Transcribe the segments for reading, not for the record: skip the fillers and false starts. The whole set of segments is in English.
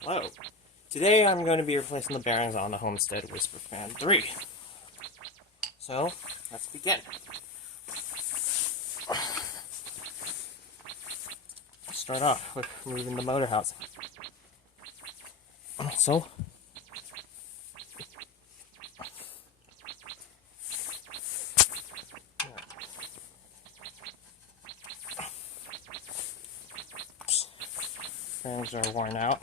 Hello. Today I'm going to be replacing the bearings on the Homestead Whisperfan 3. So, let's begin. Start off with removing the motor housing. So, bearings are worn out.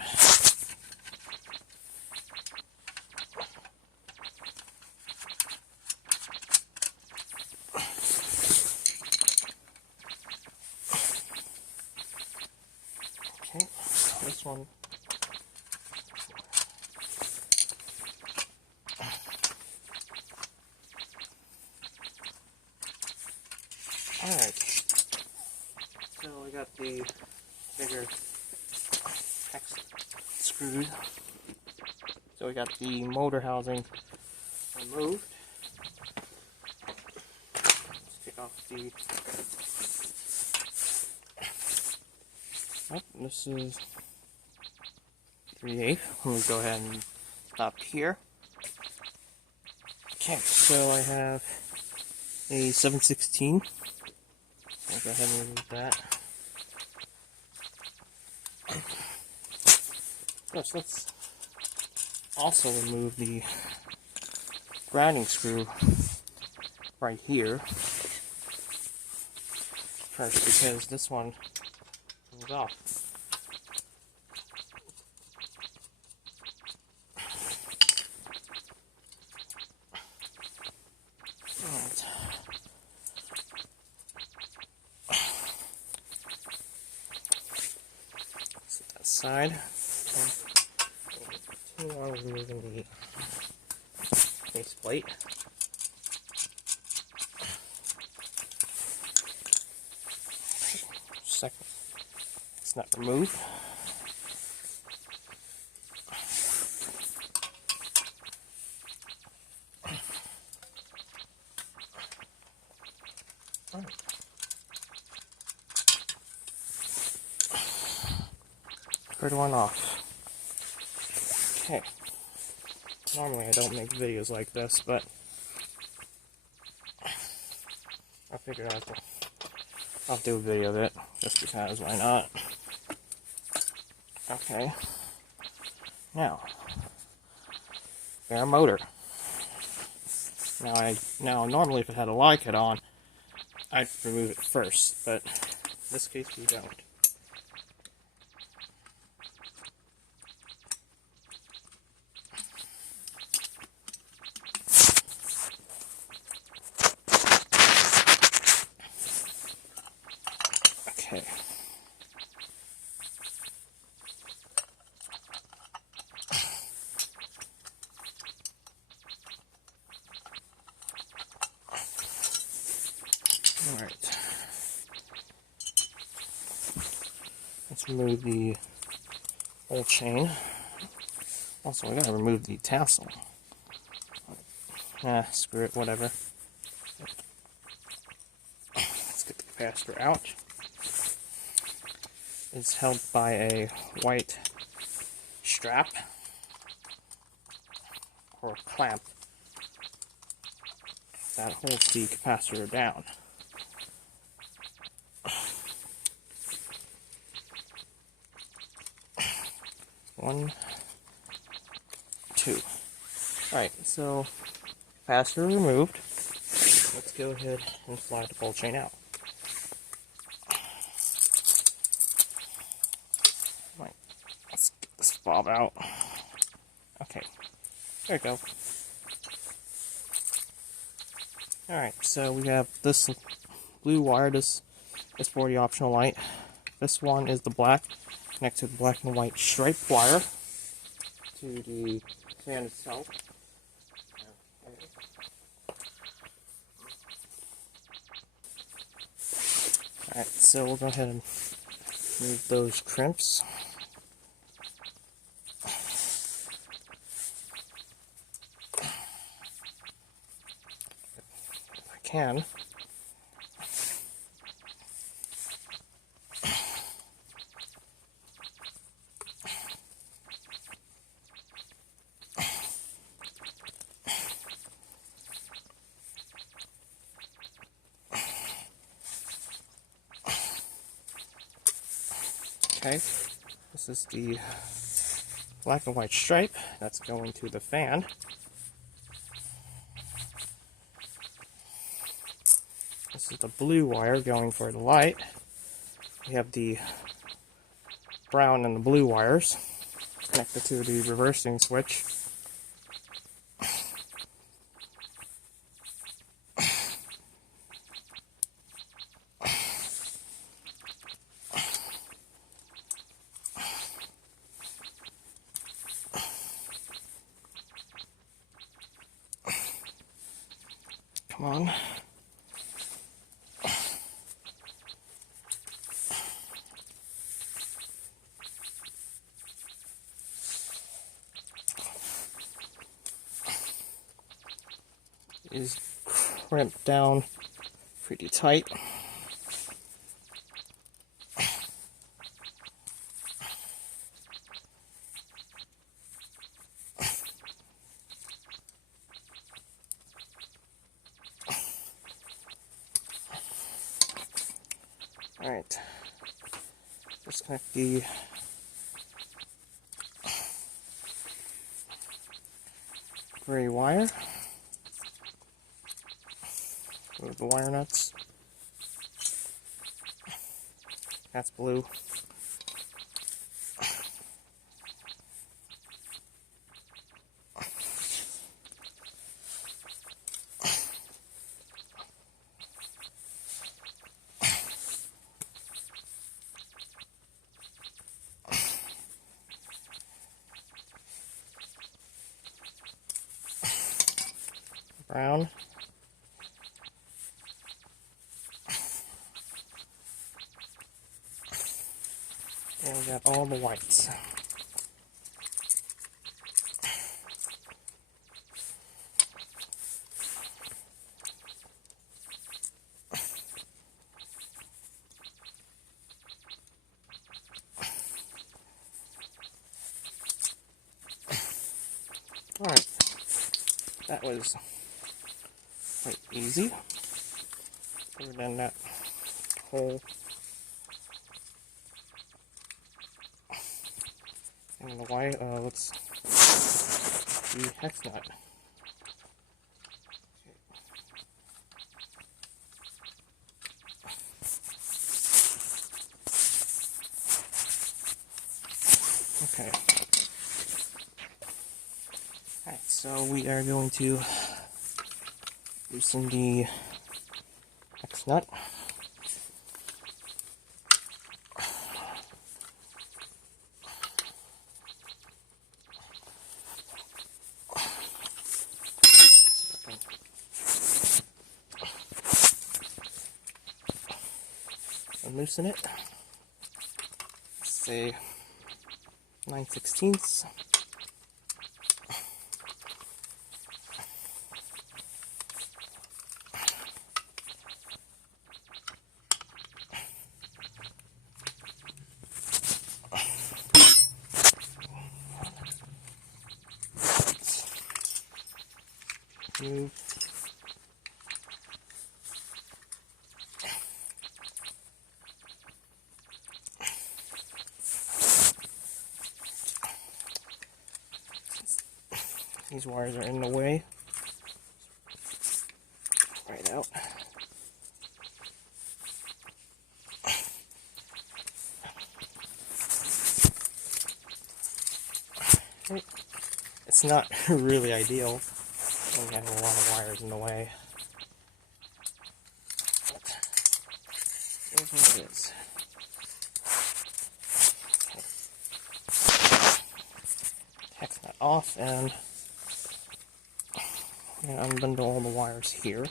Okay, this one. Alright, so we got the bigger X screws. So we got the motor housing removed. Let's take off the... Oh, this is 3/8. Let me go ahead and stop here. Okay, so I have a 7/16. I'll go ahead and remove that. First, let's also remove the grounding screw right here first, because this one comes off. Alright. Set that aside. Continue on removing the base plate. Second, it's not removed. Third one off. Okay. Normally I don't make videos like this, but I figured I'll do a video of it, just because, why not? Okay. Now, our motor. Now normally if it had a lie kit on, I'd remove it first, but in this case we don't. Okay. Alright. Let's remove the old chain. Also, we gotta remove the tassel. Screw it, whatever. Let's get the capacitor out. It's held by a white strap or clamp that holds the capacitor down. One, two. Alright, so capacitor removed. Let's go ahead and slide the ball chain out. Right, let's get this fob out. Okay, there we go. Alright, so we have this blue wire, this is for the optional light. This one is the black, connect to the black and white striped wire to the fan itself. Alright, so we'll go ahead and move those crimps. If I can. Okay, this is the black and white stripe that's going to the fan. This is the blue wire going for the light. We have the brown and the blue wires connected to the reversing switch. Come on. Is crimped down pretty tight. Alright, disconnect the gray wire. Move the wire nuts. That's blue. Brown. And we got all the whites. Alright, that was quite easy. Put it in that hole. And the wire, let's the hex nut. Okay. Alright, so we are going to loosen the hex nut. And loosen it. Say 9/16. Move. These wires are in the way. Right out. It's not really ideal when you have a lot of wires in the way. But here's what it is. Hex that off, and I'm going to unbundle all the wires here.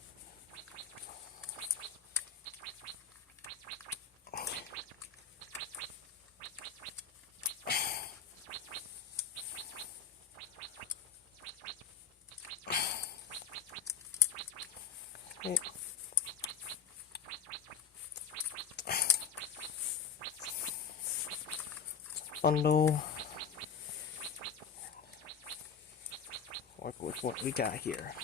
Okay. Bundle. Work with what we got here.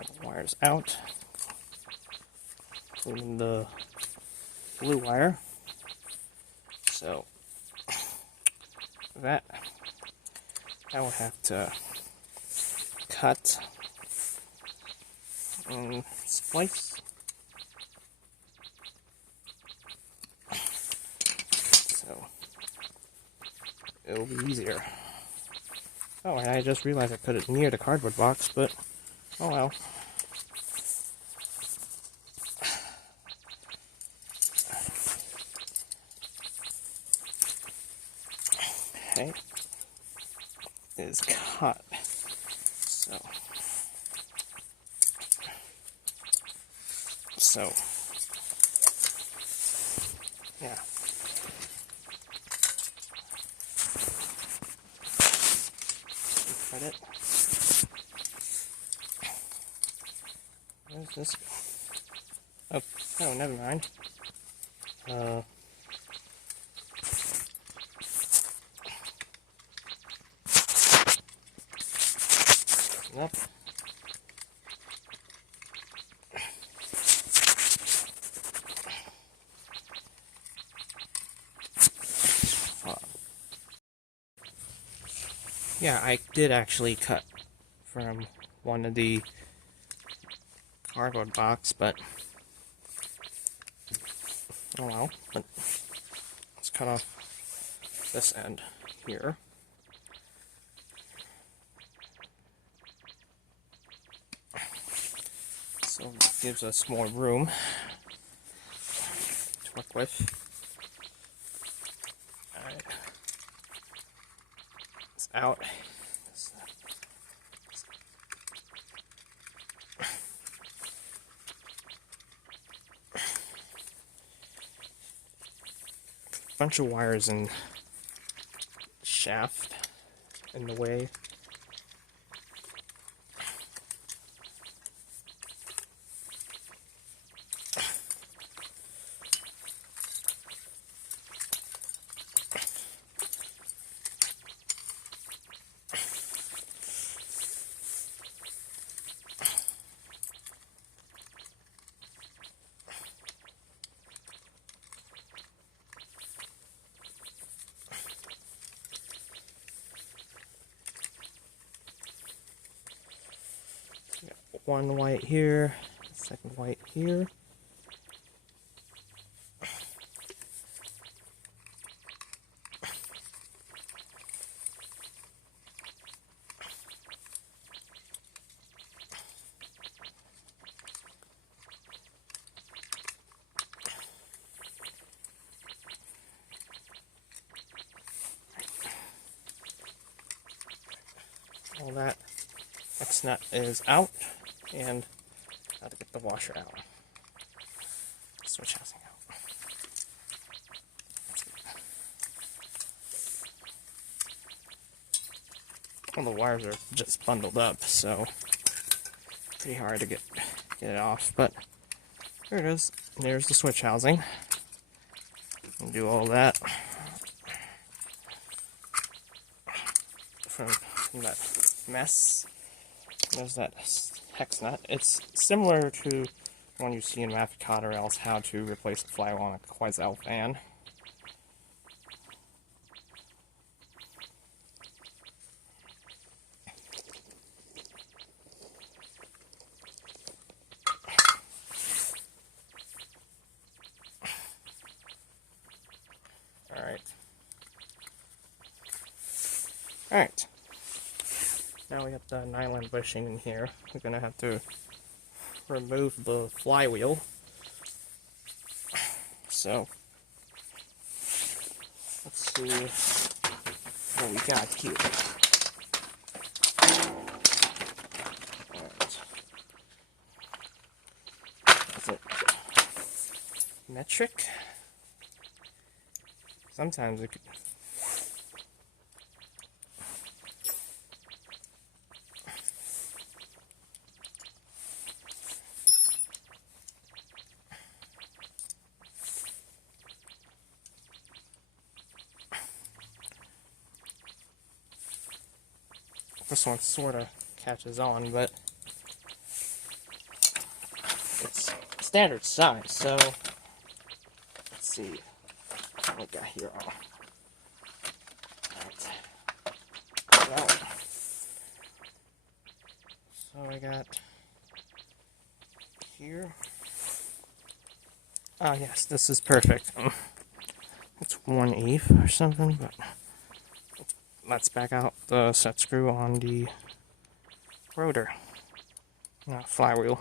all the wires out, including the blue wire. So that I will have to cut and splice. So it'll be easier. Oh, and I just realized I put it near the cardboard box, but oh well. Okay, it is cut. So yeah. Cut it. Where's this go? Oh, never mind. Yep. Yeah, I did actually cut from one of the cardboard box, but oh well. But let's cut off this end here. So it gives us more room to work with. Alright. It's out. Bunch of wires and shaft in the way. One white here, second white here. All that X nut is out, and how to get the washer out. Switch housing out. All the wires are just bundled up, so pretty hard to get it off. But there it is. There's the switch housing. And do all that from that mess. There's that hex nut. It's similar to one you see in Math Rails, how to replace the flywheel on a Quetzal fan. Alright. Now we have the nylon bushing in here. We're going to have to remove the flywheel. So, let's see what we got here. Alright. Is it metric? Sometimes it could... This one sort of catches on, but standard size. So let's see what we got here. Alright. So I got here. Oh yes, this is perfect. It's 1/8 or something, but let's back out the set screw on the rotor, flywheel.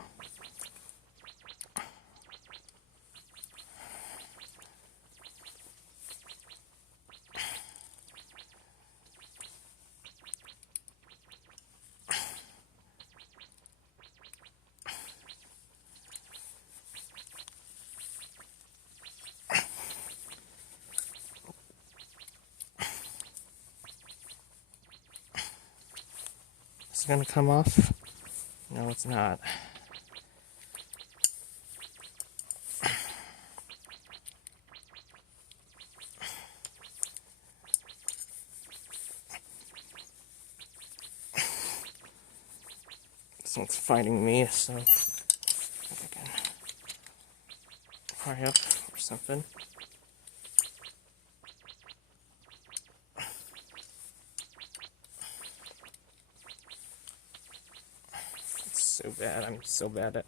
It's gonna come off. No, it's not. This one's fighting me, so I think I can hurry up or something. It's so bad. I'm so bad at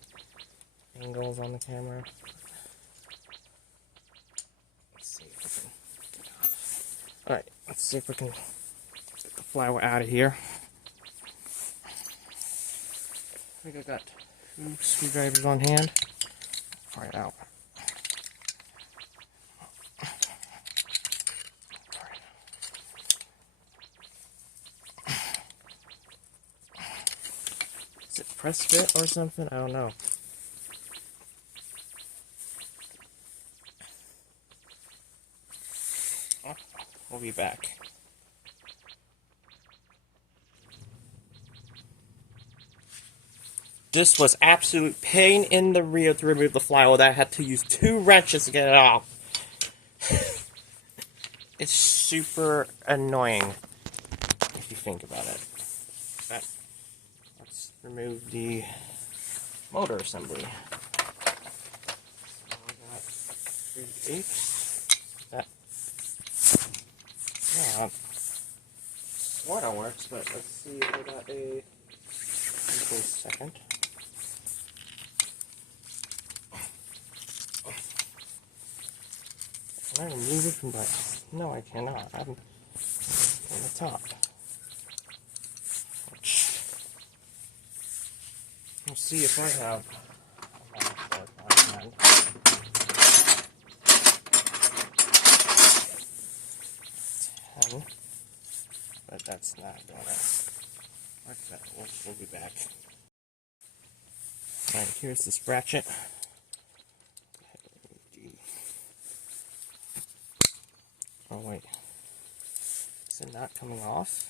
angles on the camera. Let's see if we can get it off. Alright, let's see if we can get the flywheel out of here. I think I got 2 screwdrivers on hand. Try it out. Is it press fit or something? I don't know. We'll be back. This was absolute pain in the rear to remove the flywheel. That I had to use 2 wrenches to get it off. It's super annoying if you think about it. But let's remove the motor assembly. So we got 3/8. That sort of works, but let's see if I got a second. Can I remove it from that? No, I cannot. I'm on the top. Let's see if I have but that's not gonna work. We'll be back. Alright, here's this ratchet. Oh wait, is it not coming off?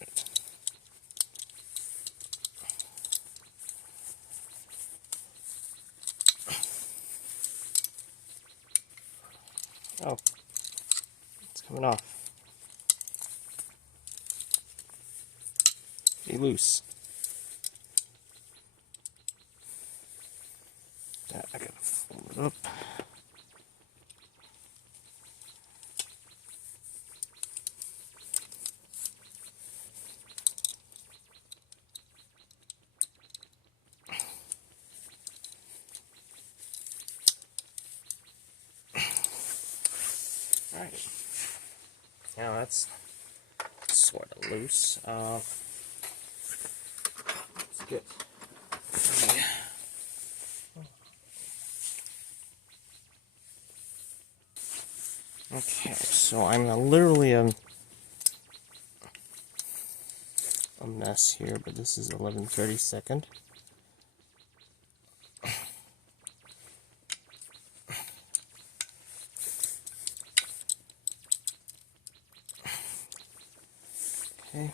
Wait. Oh, it's coming off. Be loose. That I gotta fold it up. Alright. Now that's sort of loose. Let's get okay, so I'm literally a mess here, but this is 11/32. Okay.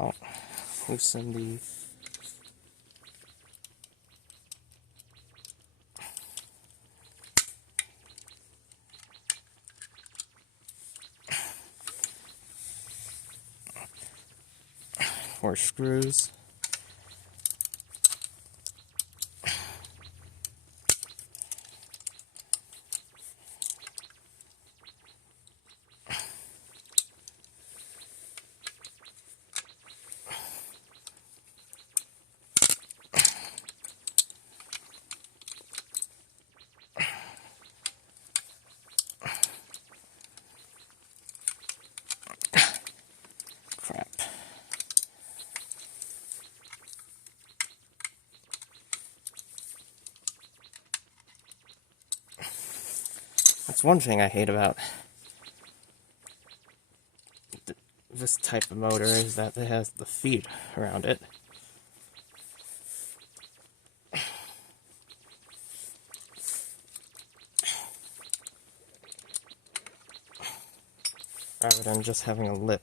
I'll loosen the four screws. Crap. That's one thing I hate about this type of motor, is that it has the feet around it. Rather than just having a lip.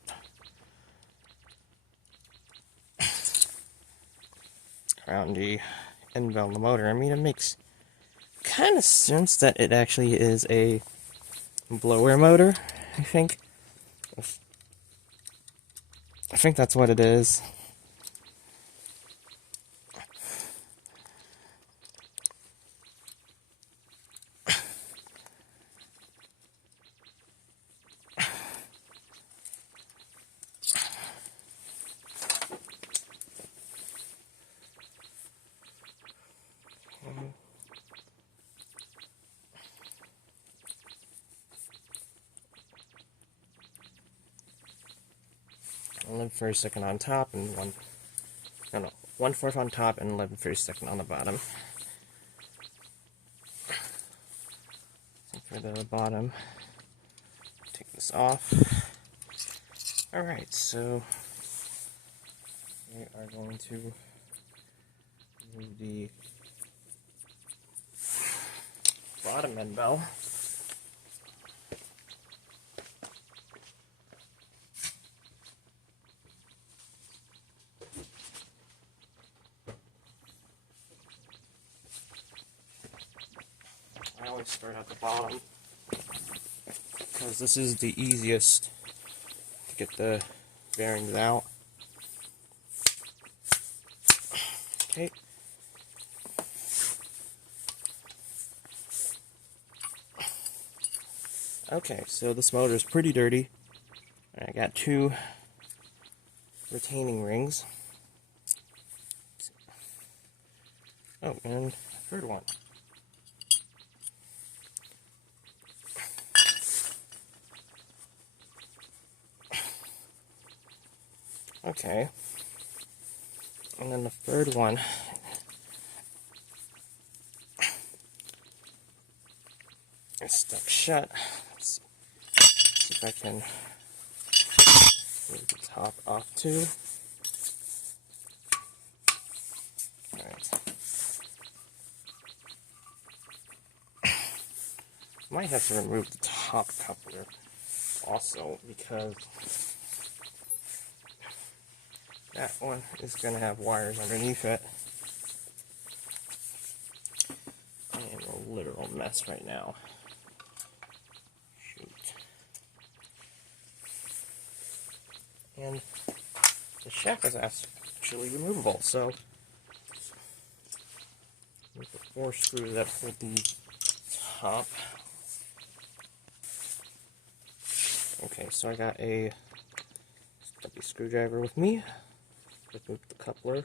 Around the end bell of the motor. I mean, it makes kind of sense that it actually is a blower motor, I think. I think that's what it is. I'll for a second on top and one fourth on top and 11 for a second on the bottom. So for the bottom, take this off. Alright, so we are going to remove the bottom end bell. I always start at the bottom because this is the easiest to get the bearings out. Okay. Okay, so this motor is pretty dirty. I got two retaining rings. Oh, and a third one. Okay. And then the third one is stuck shut. Let's see if I can move the top off too. Alright. Might have to remove the top coupler also, because that one is going to have wires underneath it. I am a literal mess right now. Shoot. And the shaft is actually removable, so with the 4 screws up for the top. Okay, so I got a stubby screwdriver with me. Remove the coupler.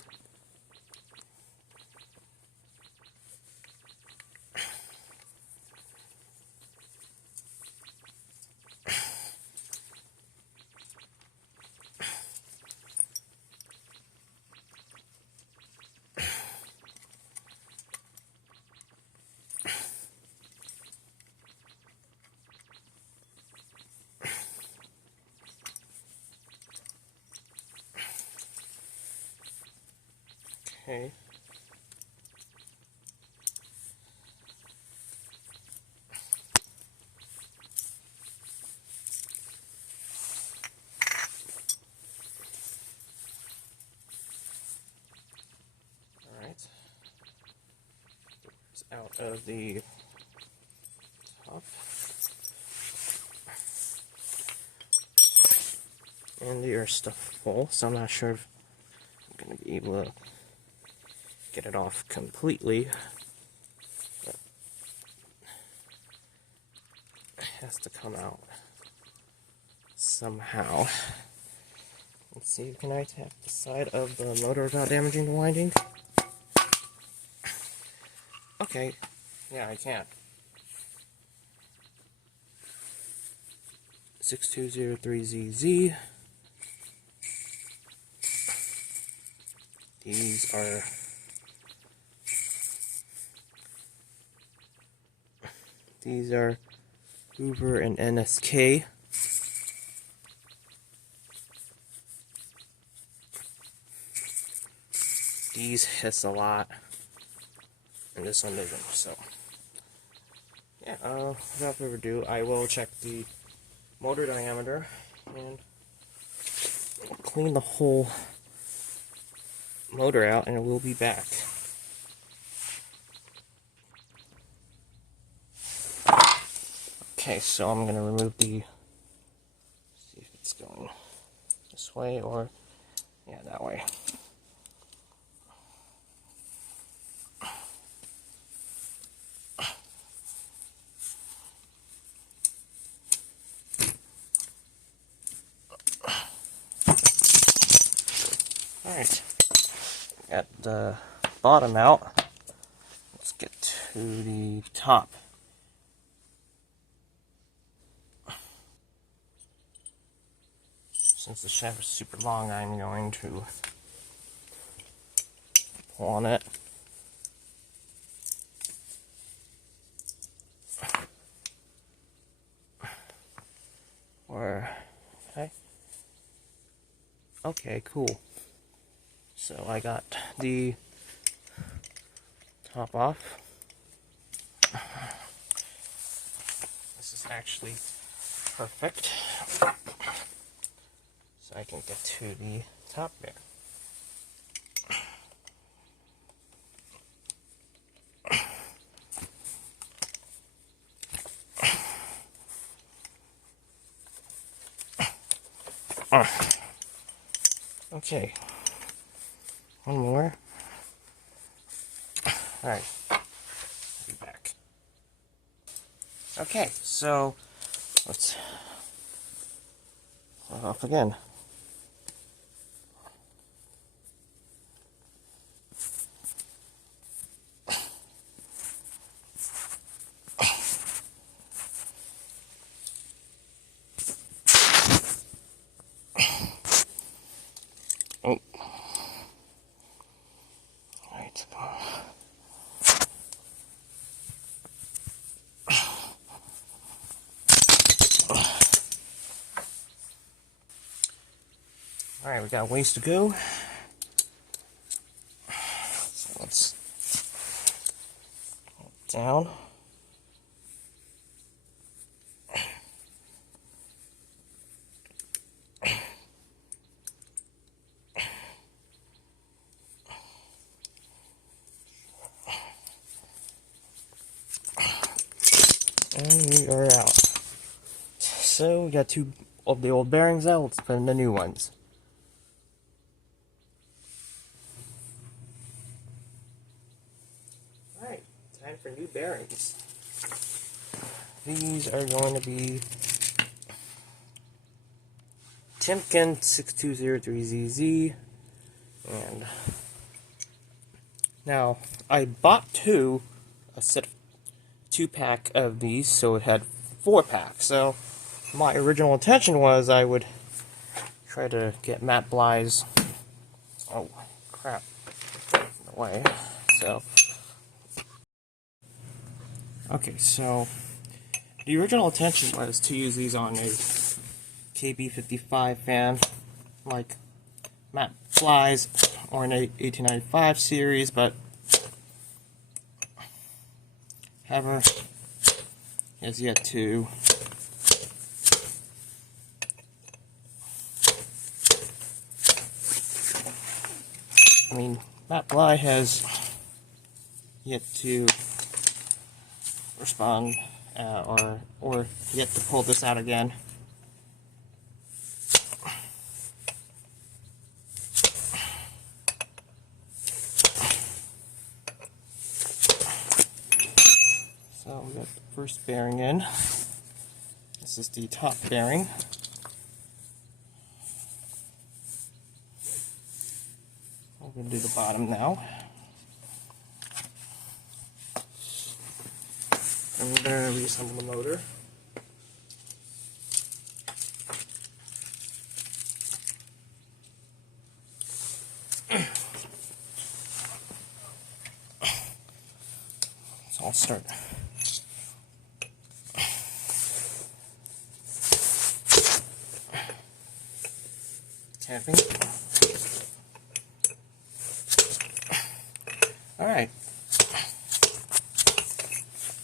Okay. out of the top. And they are stuffed full, so I'm not sure if I'm going to be able to get it off completely. But it has to come out somehow. Let's see, can I tap the side of the motor without damaging the winding? Okay, yeah, I can. 6203ZZ. These are Hoover and NSK. These hiss a lot, and this one doesn't, so yeah, without further ado, I will check the motor diameter and clean the whole motor out, and we'll be back. Okay, so I'm going to remove the, see if it's going this way or, yeah, that way. Alright, got the bottom out. Let's get to the top. Since the shaft is super long, I'm going to pull on it. Okay, cool. So I got the top off. This is actually perfect. So I can get to the top there. Okay, one more. Alright, be back. Okay, so let's pull it off again. Oh. Right. Alright, we got a ways to go. So let's pull it down. And we are out. So we got two of the old bearings out. Let's put in the new ones. Alright, time for new bearings. These are going to be Timken 6203ZZ. And now I bought a set of 2-pack of these, so it had 4-pack. So my original intention was I would try to get Matt Bly's, oh crap, in the way. So okay, so the original intention was to use these on a KB55 fan like Matt Bly's or an 1895 series, but however, he has yet to Matt Bly has yet to respond or yet to pull this out again. So we got the first bearing in. This is the top bearing. We're going to do the bottom now. And we're going to reassemble the motor. So I'll start. Tapping. Alright.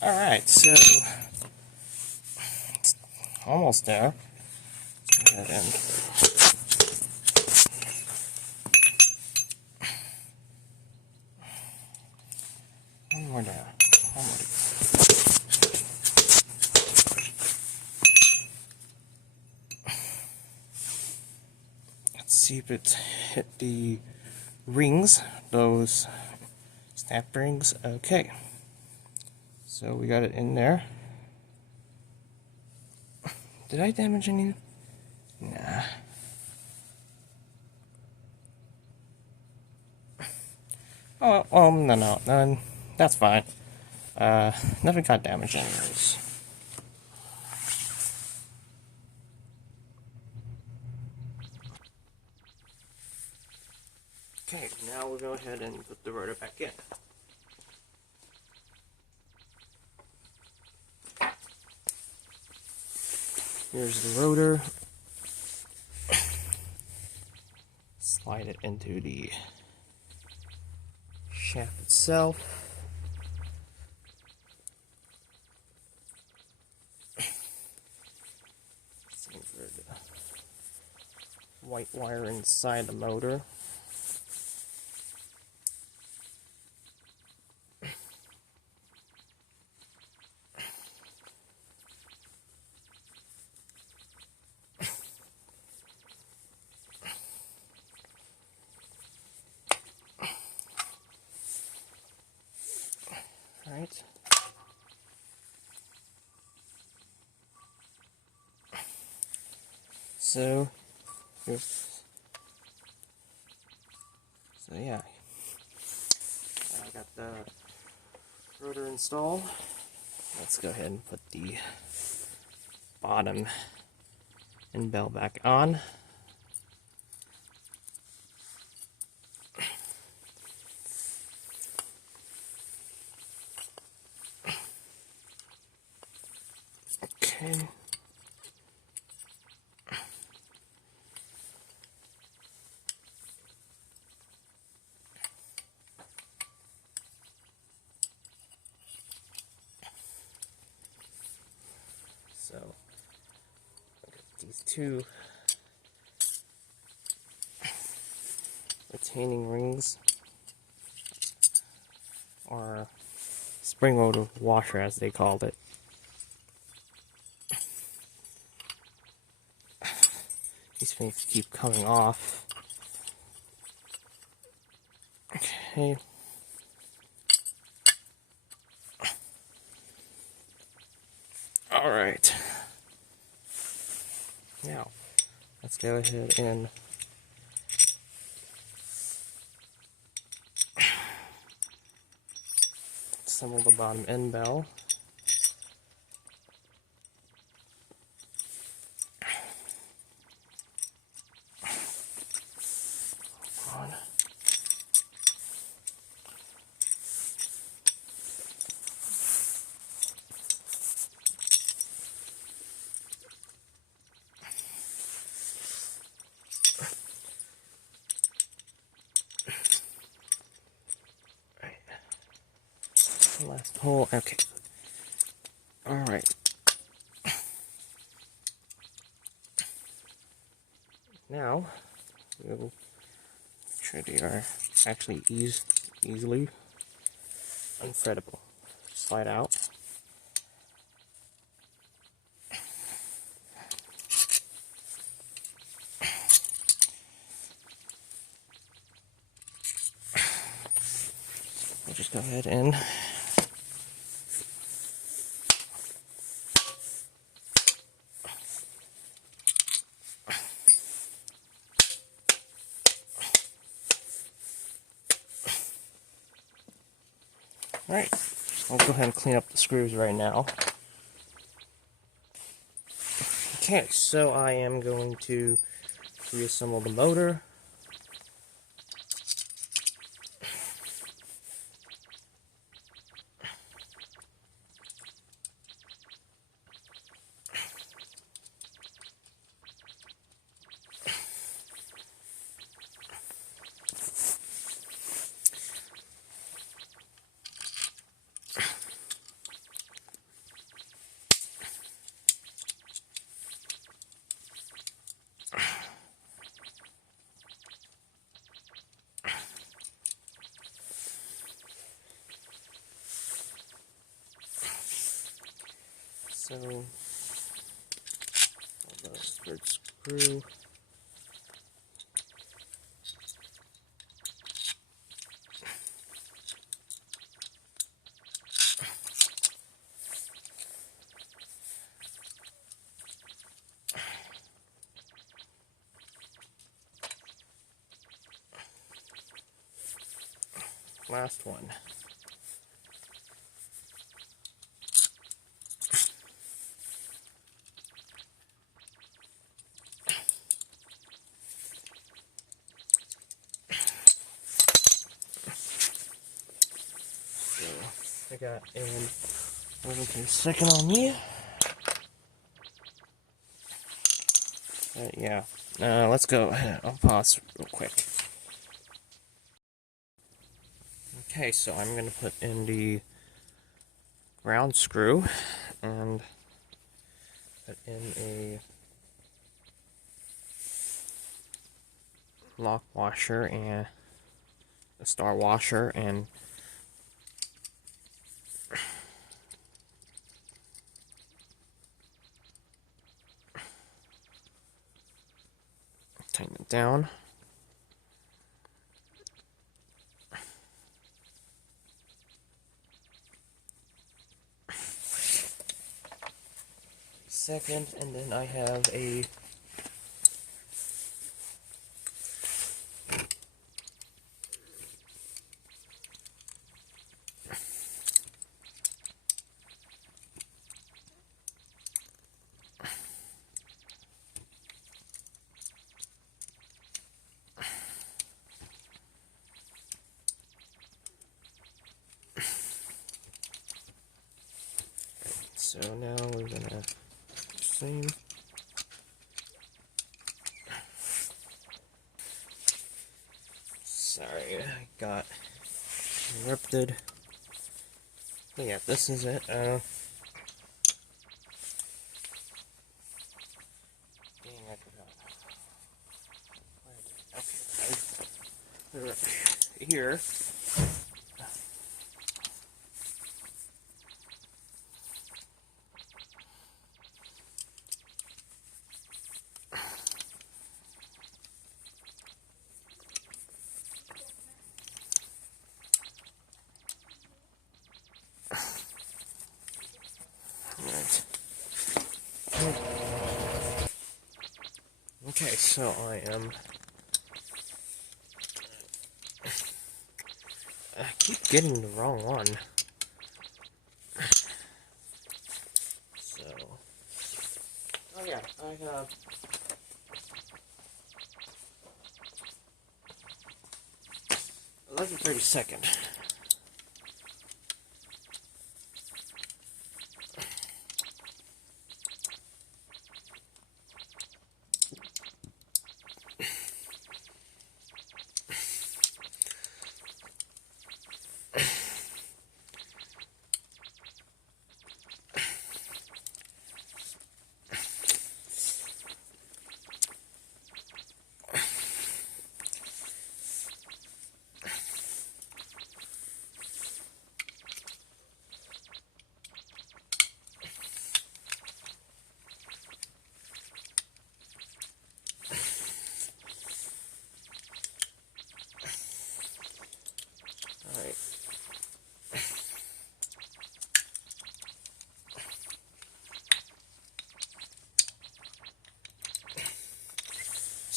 Alright, so it's almost there. Let's go ahead and one more down. One more to go. Let's see if it's hit the rings, those snap rings. Okay. So we got it in there. Did I damage any? Nah. Oh, no, that's fine. Nothing got damaged anyways. Okay, now we'll go ahead and put the rotor back in. Here's the rotor. Slide it into the shaft itself. Same for the white wire inside the motor. Right. So yeah, I got the rotor installed. Let's go ahead and put the bottom end bell back on. Okay. So, I got these two retaining rings, or spring loader washer as they called it. These things keep coming off. Okay. Alright. Now, let's go ahead and assemble the bottom end bell. On. Last hole. Okay. Alright. Now, we'll make sure they are actually easily unthreadable. Slide out. just go ahead and alright, I'll go ahead and clean up the screws right now. Okay, so I am going to reassemble the motor. So, the third screw. Last one. I got an over second on you. Yeah. Let's go ahead. I'll pause real quick. Okay, so I'm going to put in the ground screw and put in a lock washer and a star washer and tighten it down. Second, and then I have a so now we're gonna same. Sorry, I got interrupted. But yeah, this is it. Dang, I forgot. Okay, here. Right. Okay, so I keep getting the wrong one. So, oh yeah, I have 11/32.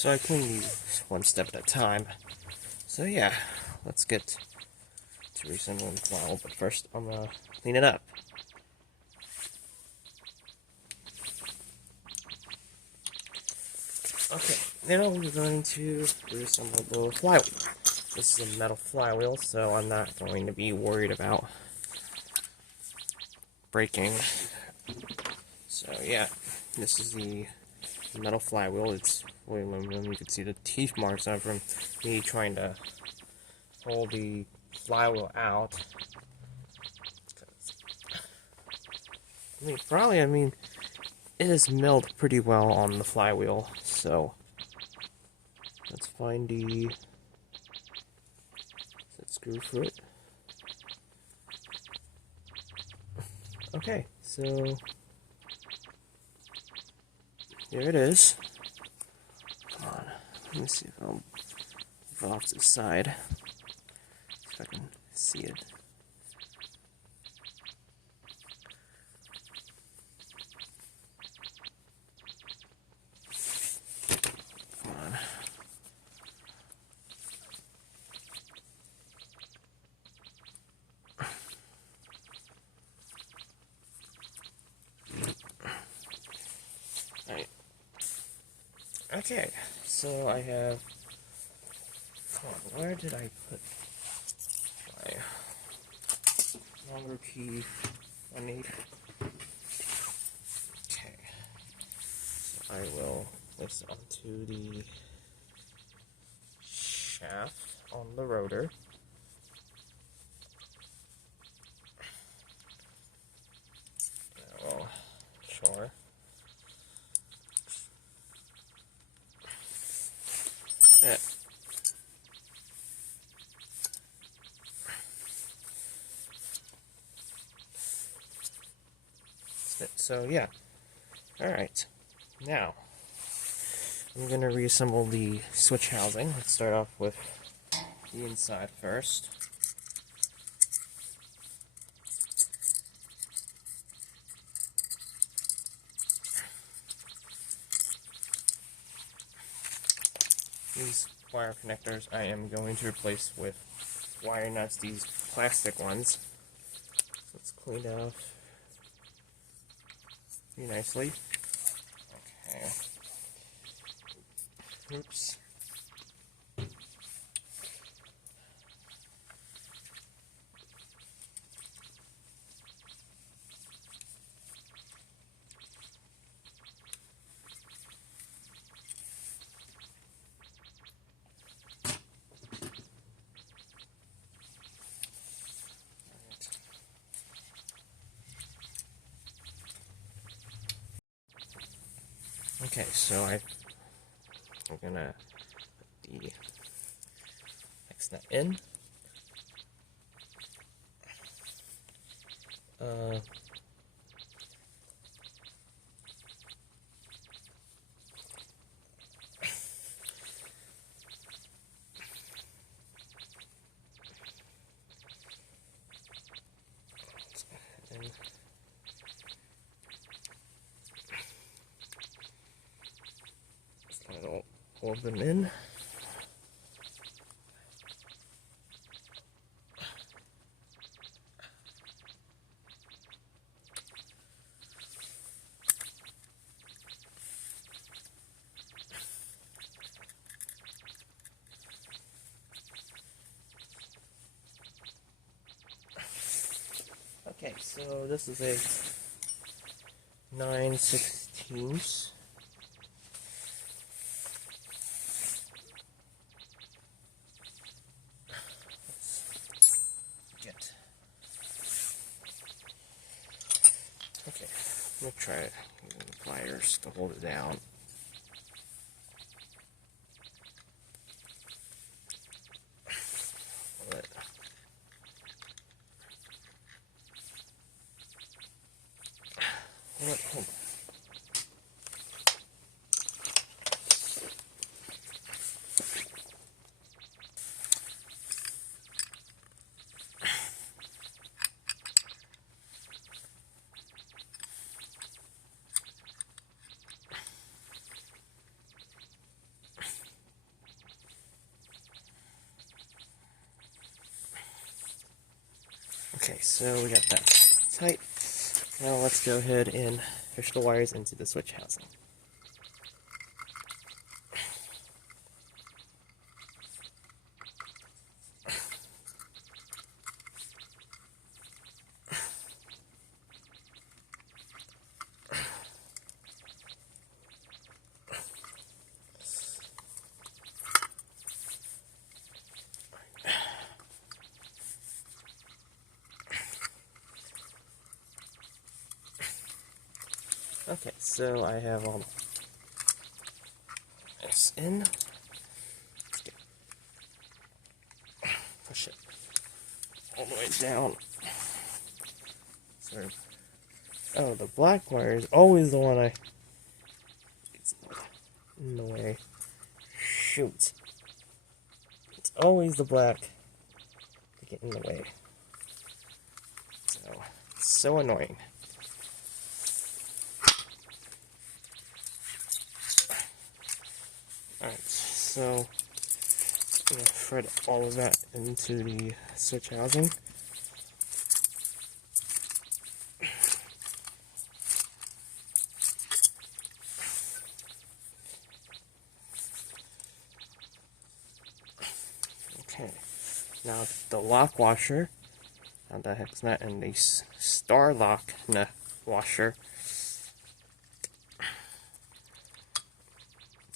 So I clean these one step at a time. So yeah, let's get to reassembling the flywheel, but first I'm gonna clean it up. Okay, now we're going to reassemble the flywheel. This is a metal flywheel, so I'm not going to be worried about breaking. So yeah, this is the metal flywheel. It's fully aluminum. You can see the teeth marks on it from me trying to pull the flywheel out. I mean, it is milled pretty well on the flywheel, so let's find the screw for it. Okay, so here it is. Come on, let me see if I'll move off to the side, see if I can see it. Come on. Alright. Okay, so I have. Come on, where did I put my longer key I need? Okay, so I will place it onto the shaft on the rotor. Oh, sure. Yeah. So yeah. Alright. Now I'm gonna reassemble the switch housing. Let's start off with the inside first. These wire connectors I am going to replace with wire nuts, these plastic ones. So let's clean it off pretty nicely. Okay. Oops. Okay, so I'm gonna put the next nut in. I'll hold them in. Okay, so this is a 9/16. Okay, we'll try it using the pliers to hold it down. Hold on. so we got that tight. Now let's go ahead and push the wires into the switch housing. Okay, so I have all this in. Push it all the way down. So, oh, the black wire is always the one it's in the way. Shoot. It's always the black to get in the way. So, it's so annoying. Alright, so I'm going to thread all of that into the switch housing. Okay, now the lock washer, and the heck's that, and the star lock washer,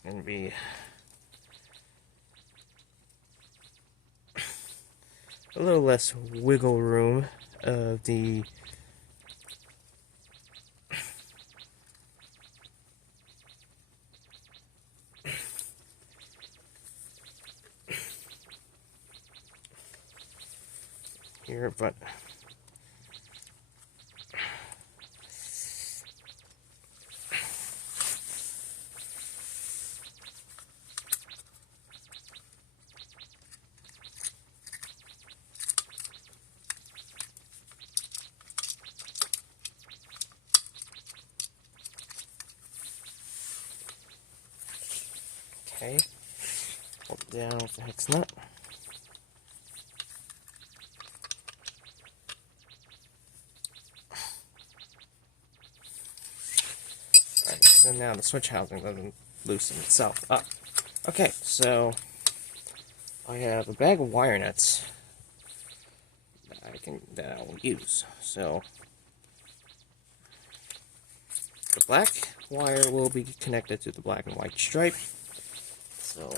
going to be a little less wiggle room of the here, but okay, hold it down with the hex nut. Alright, so now the switch housing doesn't loosen itself up. Okay, so I have a bag of wire nuts that I will use. So the black wire will be connected to the black and white stripe. So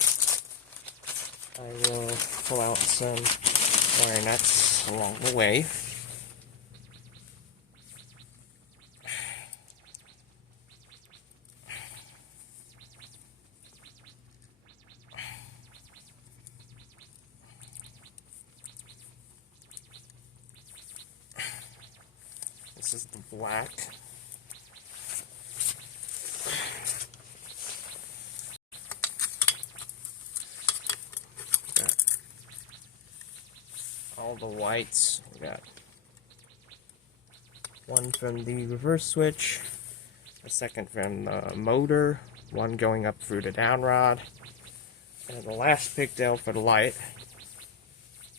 I will pull out some wire nuts along the way. This is the black. Got all the whites. We got one from the reverse switch, a second from the motor, one going up through the down rod, and the last pigtail for the light.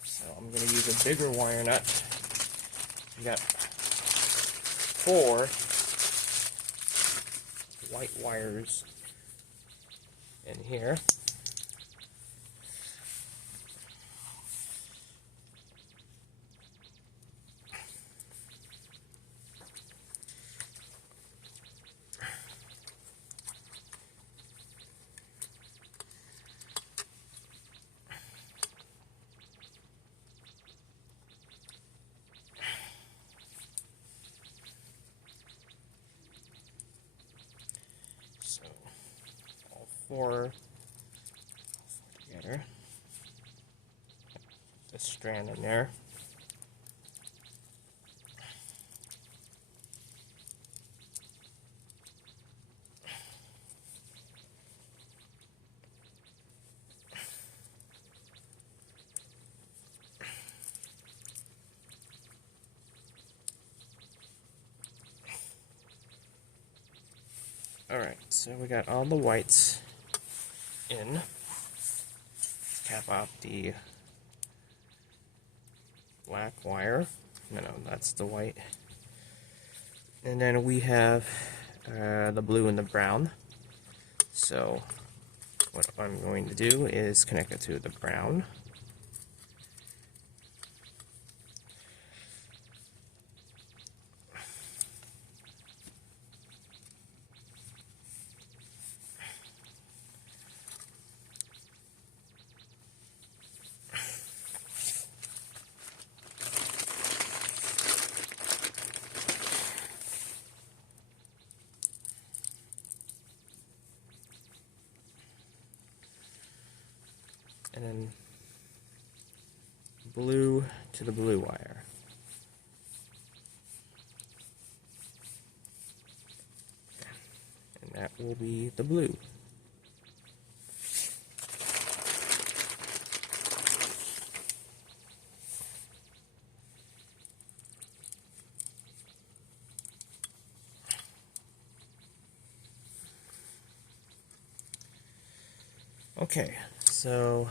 So I'm going to use a bigger wire nut. We got 4 white wires in here. So, all 4 together. This strand in there. Alright, so we got all the whites in. Cap off the black wire. No, that's the white. And then we have the blue and the brown. So what I'm going to do is connect it to the brown. And then blue to the blue wire. And that will be the blue. Okay, so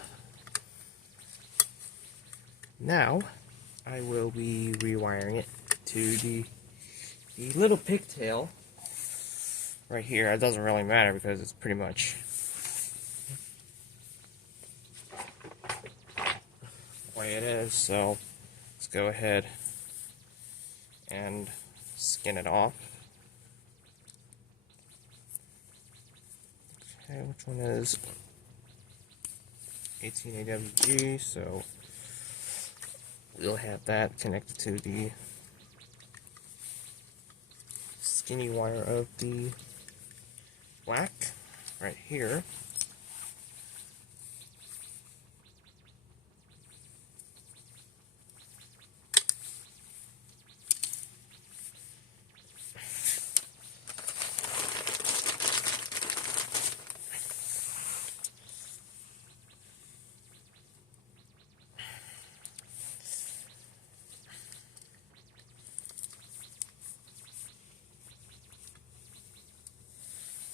now I will be rewiring it to the little pigtail right here. It doesn't really matter because it's pretty much the way it is. So let's go ahead and skin it off. Okay, which one is 18 AWG? So we'll have that connected to the skinny wire of the black right here.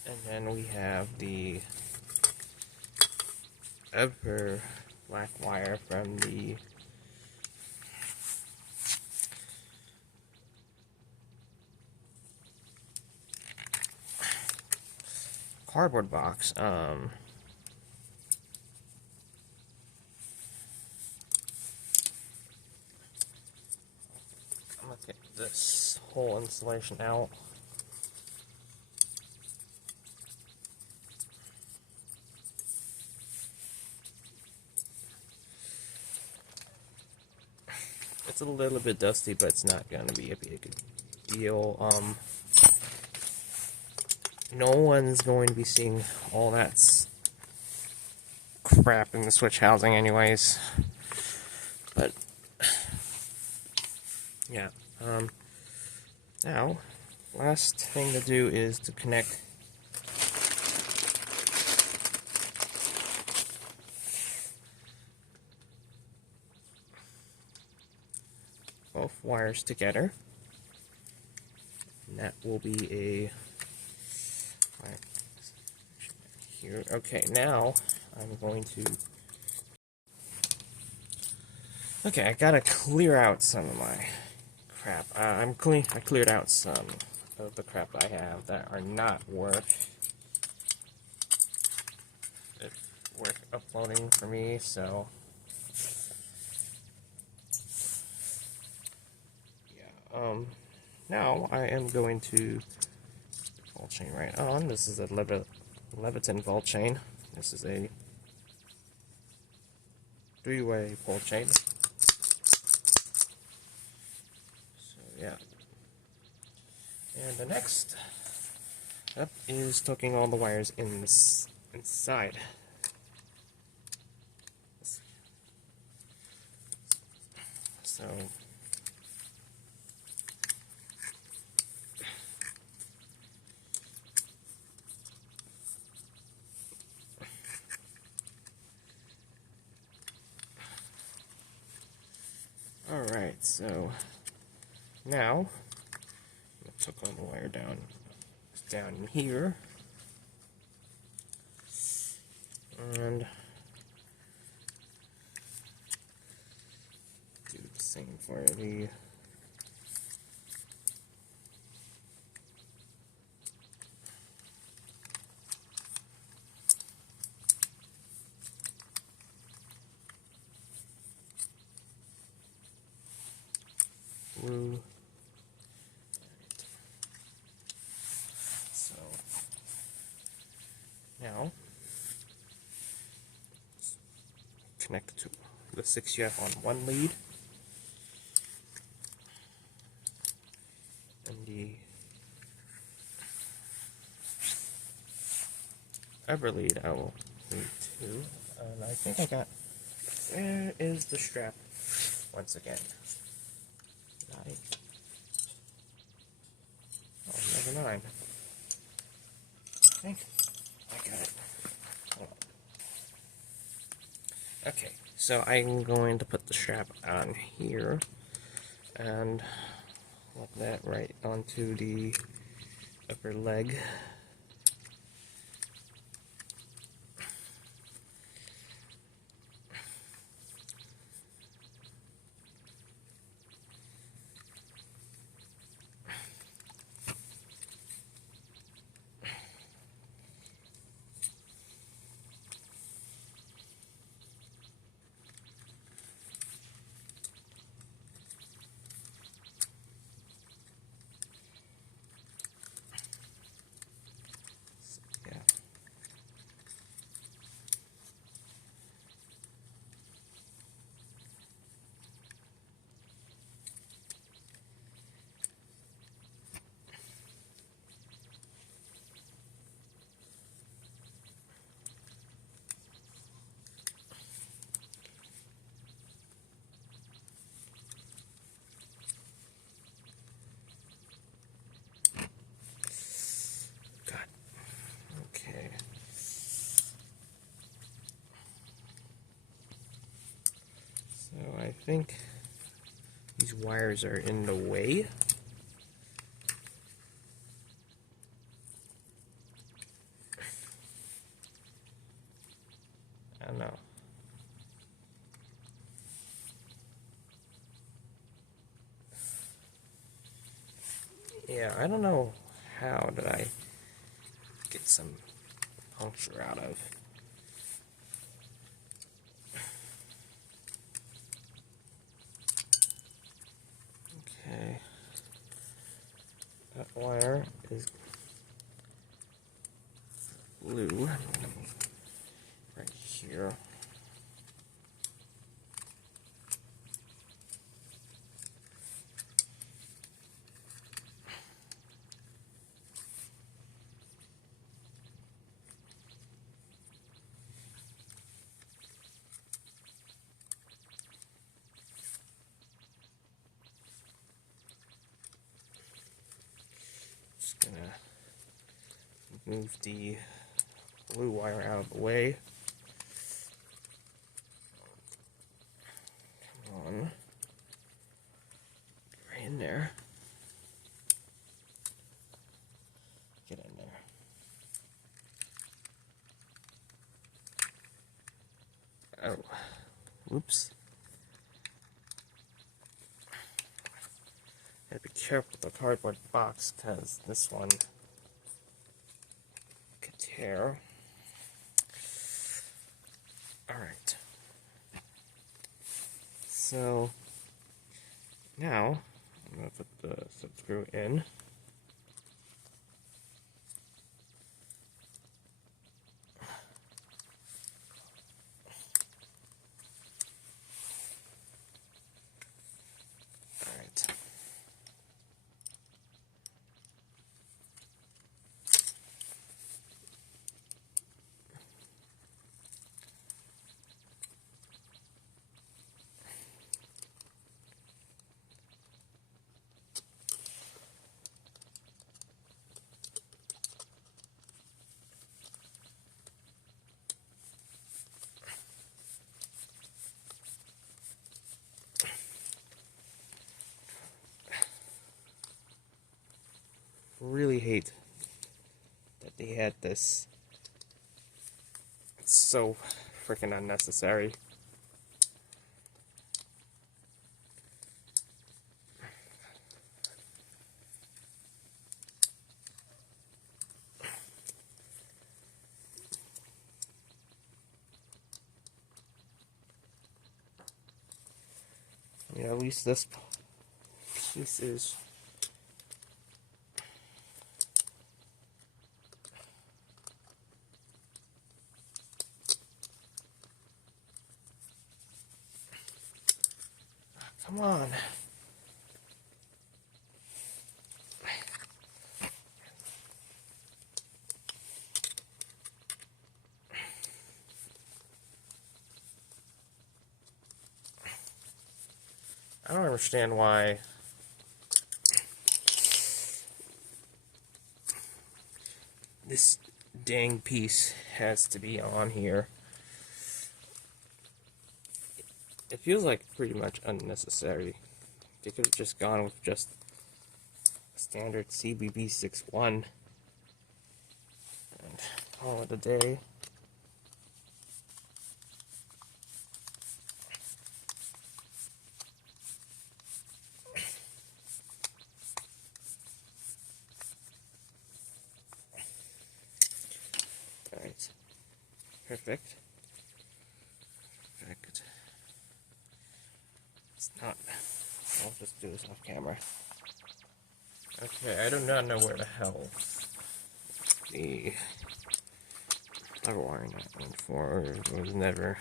And then we have the upper black wire from the cardboard box. Let's get this whole insulation out. It's a little bit dusty, but it's not going to be a big deal. No one's going to be seeing all that crap in the switch housing anyways. But, yeah. Now, last thing to do is to connect both wires together. And that will be a here. Okay, now I'm going to. Okay, I gotta clear out some of my crap. I cleared out some of the crap I have that are not worth uploading for me. So yeah. Now I am going to volt chain right on. This is a Leviton volt chain. This is a 3-way volt chain. So yeah. And the next step is tucking all the wires inside. So alright, so now I'm going to tuck all the wire down in here, and do the same for the connected to the 6 you have on one lead. And the other lead I will lead to. And I think I got, there is the strap once again. Oh, never mind. I think I got it. Hold on. Okay, so I'm going to put the strap on here and lock that right onto the upper leg. Okay. So I think these wires are in the way. I don't know. Yeah, I don't know how did I get some puncture out of. Okay. That wire is blue right here. Just gonna move the blue wire out of the way. Come on. Right in there. Get in there. Oh, whoops. Gotta be careful with the cardboard box because this one could tear. Alright. So now I'm going to put the slip screw in. Alright. Really hate that they had this. It's so freaking unnecessary. Yeah, at least this piece is Come on. I don't understand why this dang piece has to be on here. It feels like pretty much unnecessary. They could have just gone with just a standard CBB 6.1 and call it a day. Alright. Perfect. Perfect. It's not. I'll just do this off camera. Okay, I do not know where the hell the other wiring that went for. It was never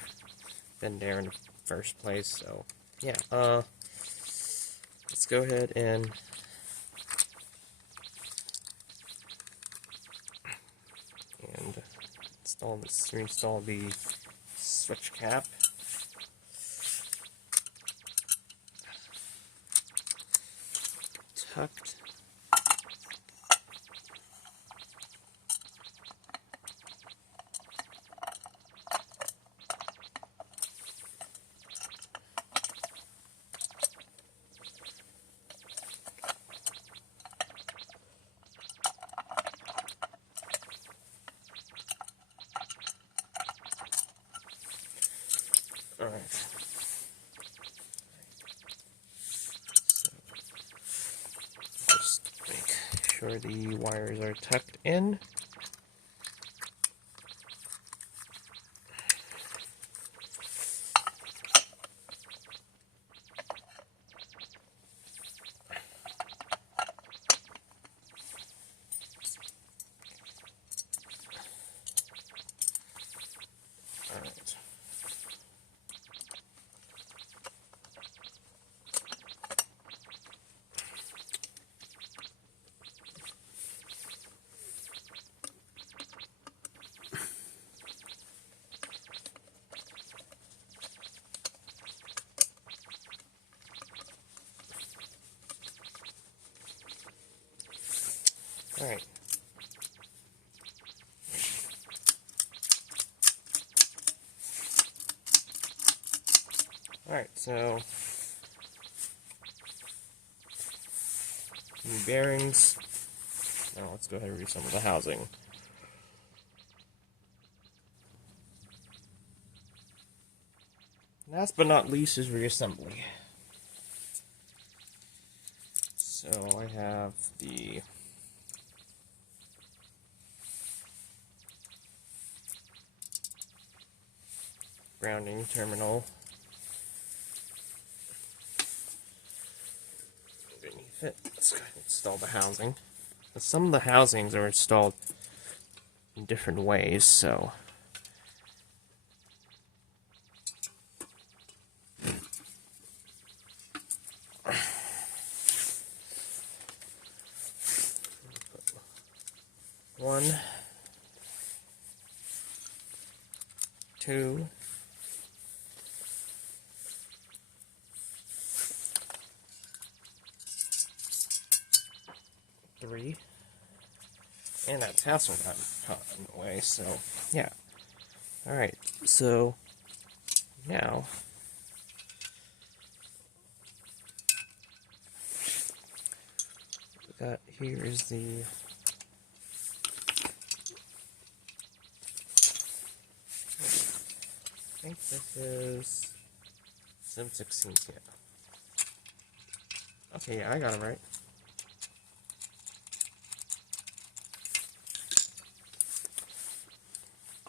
been there in the first place, so yeah. Let's go ahead and reinstall the switch cap. Tucked. All right. So just make sure the wires are tucked in. All right. All right. All right, so new bearings. Now let's go ahead and reassemble the housing. Last but not least is reassembly. So I have the grounding terminal underneath it. Let's go ahead and install the housing. Some of the housings are installed in different ways, so one, two, three, and that tassel got caught in the way, so yeah. Alright, so now we got here is the I think this is 7/16, yeah. Okay, yeah, I got it right.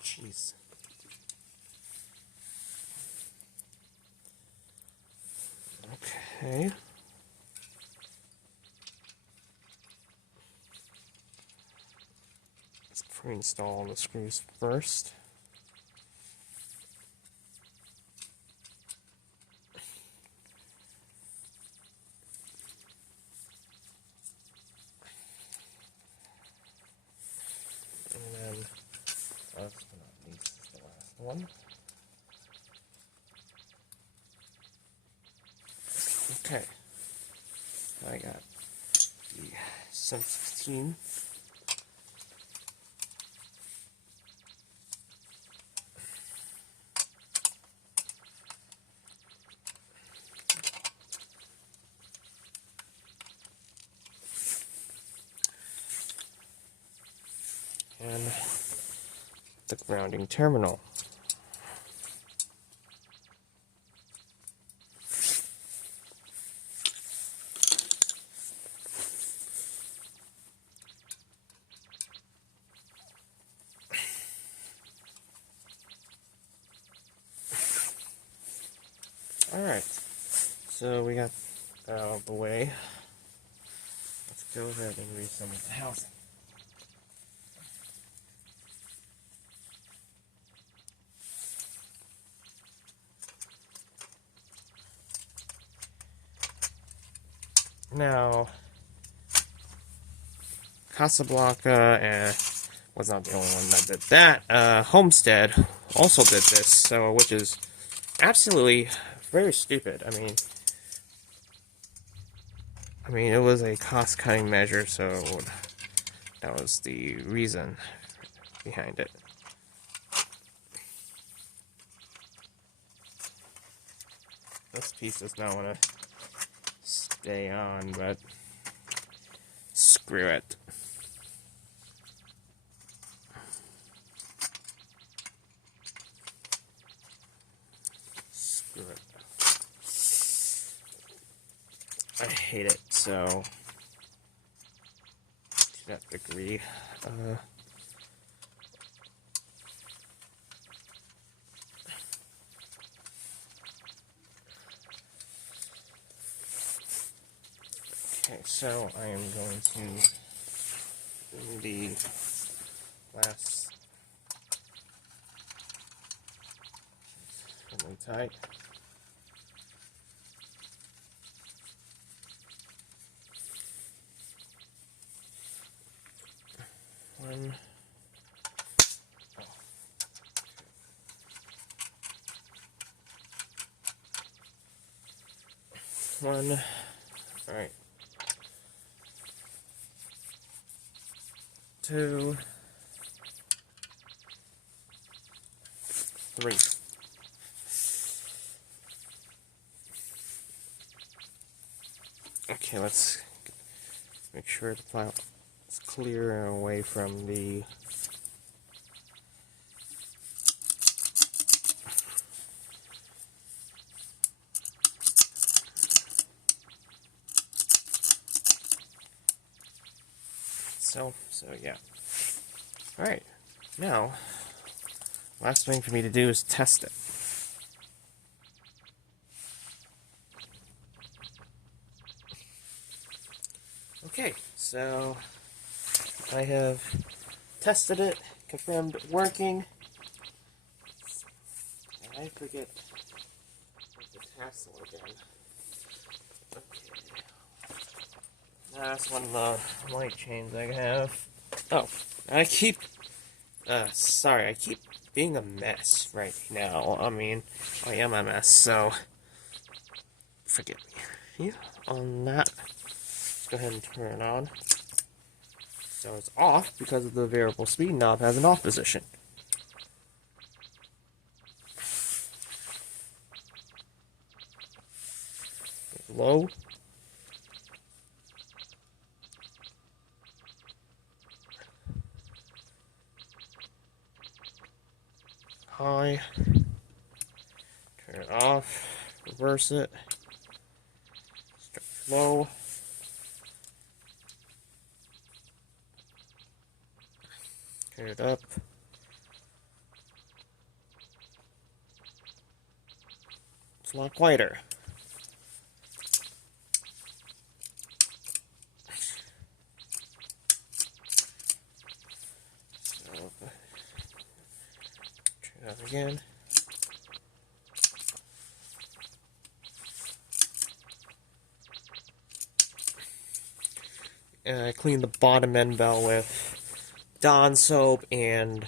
Jeez. Okay. Let's pre-install the screws first. one. Okay, I got the 716. And the grounding terminal. Alright, so we got that out of the way. Let's go ahead and reassemble the housing. Now, Casablanca was not the only one that did that. Homestead also did this, so which is absolutely very stupid. I mean, it was a cost-cutting measure, so that was the reason behind it. This piece does not want to stay on, but screw it. Screw it. I hate it, so to that degree. Okay, so I am going to do the last really tight. One. One. All right. 2, 3. Okay, let's make sure the plow is clear and away from the so yeah. Alright, now, last thing for me to do is test it. Okay, so I have tested it, confirmed it working, and I forget the tassel again. Okay. That's one of the light chains I have. Oh, I keep being a mess right now. I mean, I am a mess, so forgive me. On that, let's go ahead and turn it on. So it's off because of the variable speed knob has an off position. Low. High. Turn it off. Reverse it. Start low. Turn it up. It's a lot quieter. So, turn it up again. And I cleaned the bottom end bell with Dawn soap and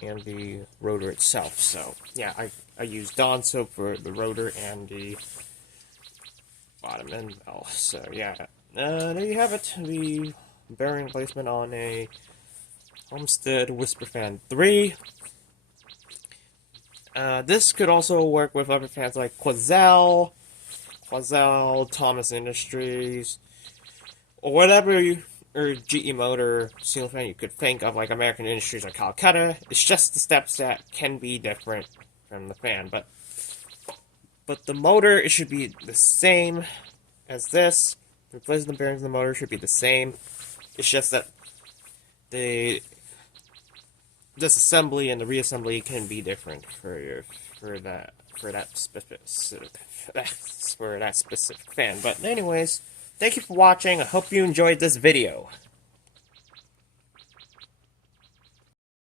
and the rotor itself. So yeah, I use Dawn soap for the rotor and the bottom end. Oh, so yeah, there you have it. The bearing replacement on a Homestead Whisperfan 3. This could also work with other fans like Quoizel, Thomas Industries, or whatever or GE Motor ceiling fan you could think of, like American Industries or Calcutta. It's just the steps that can be different from the fan, but the motor, it should be the same as this. The replacement bearings of the motor should be the same. It's just that the disassembly and the reassembly can be different for that specific fan. But anyways, thank you for watching. I hope you enjoyed this video.